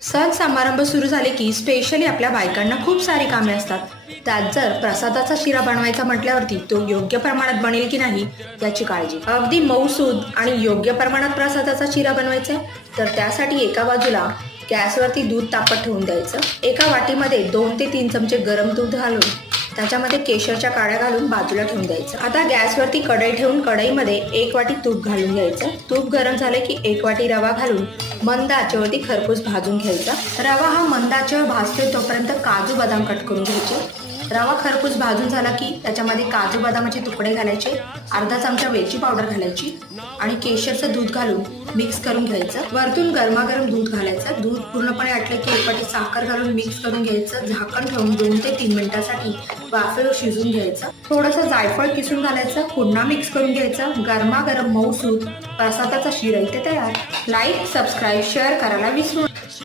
सण समारंभ सुरू झाले की स्पेशली आपल्या बायकांना खूप सारी कामे असतात. त्यात जर प्रसादाचा शिरा बनवायचा म्हटल्यावरती तो योग्य प्रमाणात बनेल की नाही याची काळजी. अगदी मऊसूद आणि योग्य प्रमाणात प्रसादाचा शिरा बनवायचा आहे, तर त्यासाठी एका बाजूला गॅसवरती दूध तापत ठेवून द्यायचं. एका वाटीमध्ये 2 ते 3 चमचे गरम दूध घालून त्याच्यामध्ये केशरच्या काड्या घालून बाजूला ठेवून द्यायचं. आता गॅसवरती कढई ठेवून कढईमध्ये 1 वाटी तूप घालून घ्यायचं. तूप गरम झाले की 1 वाटी रवा घालून मंद आचेवरती खरपूस भाजून घ्यायचा. रवा हा मंद आचेवर भाजतोय तोपर्यंत काजू बदाम कट करून घ्यायचे. रवा खरपूस भाजून झाला की त्याच्यामध्ये काजू बदामाचे तुकडे घालायचे, अर्धा चमचा वेलची पावडर घालायची आणि केशरचं दूध घालून मिक्स करून घ्यायचं. वरतून गरमागरम दूध घालायचं. दूध पूर्णपणे आटले की 1 वाटी साखर घालून मिक्स करून घ्यायचं. झाकण ठेवून 2 ते 3 मिनिटांसाठी वाफेवर शिजून घ्यायचं. थोडंसं जायफळ किसून घालायचं. पुन्हा मिक्स करून घ्यायचं. गरमागरम मऊसूद प्रसादाचा शिरा इथे तयार. लाईक, सबस्क्राईब, शेअर करायला विसरू नका.